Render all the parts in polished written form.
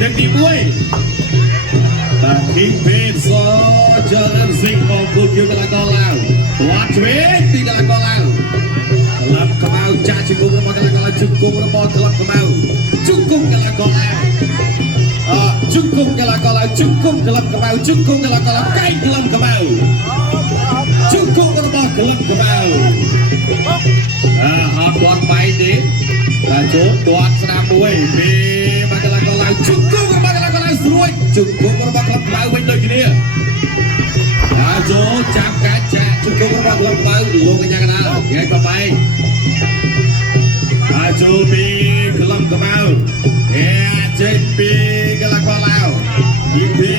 ទាំងទី1បាទគីពេតសចរិនសិង្ហមកគូលកីឡាករឡាវវត្តឆ្វេងពីកីឡាករឡាវក្លឹបខ្មៅចាក់ជង្គង់របស់កីឡាករឡាវជង្គង់របស់ក្លឹបខ្មៅជង្គង់កីឡាករឡាវជង្គង់កីឡាករឡាវជង្គង់ក្លឹបខ្មៅជង្គង់កីឡាករឡាវកែងក្លឹបខ្មៅជង្គង់របស់ក្លឹបខ្មៅអត់ទាន់បែកទេចូលទាត់ស្ដាប់មួយពីមកកីឡាករឡាវជង្គង់របស់កីឡាករឡាវស្រួយជង្គង់របស់ក្លឹបខ្មៅវិញដូចគ្នាចូលចាប់កាច់ចាក់ជង្គង់របស់ក្លឹបខ្មៅលោកកញ្ញាកណ្ដាលគេបបែកចូលពីក្លឹបខ្មៅចេញពីកីឡាករឡាវពី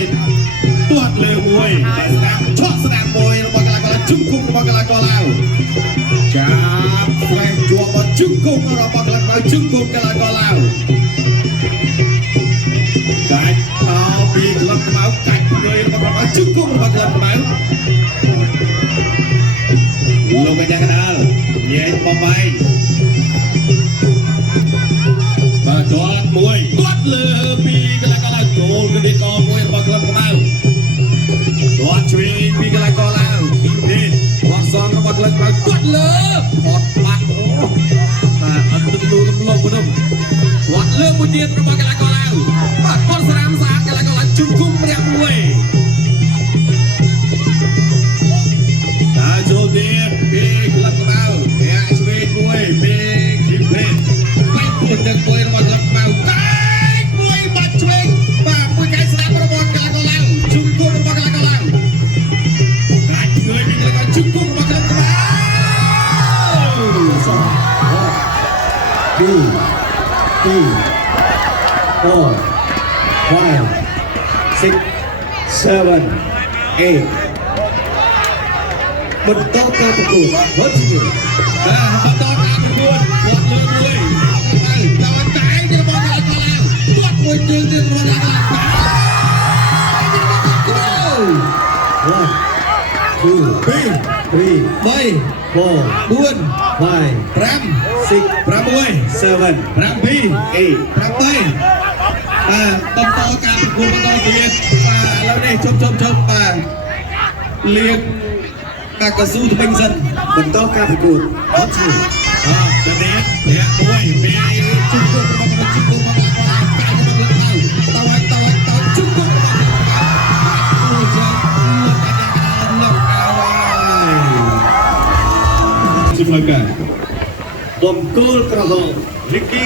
ទាត់លើមួយស្ដាប់ឆក់ស្ដាប់មួយរបស់កីឡាករឡាវជង្គង់របស់កីឡាករឡាវចាប់ផ្លែជាប់ជង្គង់របស់ក្លឹបខ្មៅជង្គង់កីឡាករឡាវកាច់ពីក្លឹបខ្មៅកាច់ពីរបស់ក្លឹបជង្គង់របស់ក្លឹបខ្មៅលោកកញ្ញាកណ្ដាលញែកបំបីបាទទាត់មួយទាត់លើពីកីឡាករឡាវចូលកឌីតមួយរបស់ក្លឹបខ្មៅទាត់ឆ្វេងពីកីឡាករឡាវគីពេតទាត់សងរបស់ក្លឹបខ្មៅទាត់លើអត់បាត់អត់ទឹកទូទឹកលោកនោះទាត់លើមួយទៀតរបស់កីឡាករឡាវបាទគាត់ស្រាមស្អាតកីឡាករឡាវជង្គង់ព្រះមួយចូលទៀតពីក្លឹបខ្មៅឆ្វេងមួយពីគីពេតបាច់ពុតទឹកមួយរបស់ក្លឹបខ្មៅតែមួយបាត់ឆ្វេងបាទមួយកែស្ដាប់របស់កីឡាករឡាវជង្គង់របស់កីឡាករឡាវកាច់ជួយពីកីឡាករជង្គង់របស់ក្លឹបខ្មៅបន្តការប្រកួតវត្តជាបន្តការប្រកួតវត្តលើមួយដល់តែរបស់កីឡាករឡាវទាត់មួយជើងទៀតរបស់កីឡាករឡាវបន្តការប្រកួតបន្តទៀតបាទឥឡូវនេះជប់បាទលៀងកាកស៊ូថ្មិញសិនបន្តការប្រកួតវត្តជាទៅនេះមួយពីជង្គង់របស់ជង្គង់របស់កាយរបស់ក្លឹបខ្មៅតជង្គង់របស់ក្លឹបខ្មៅអូចាលោកអាយ៉ាលោកឲ្យជិះមកកាបង្គោលក្រហមលីគី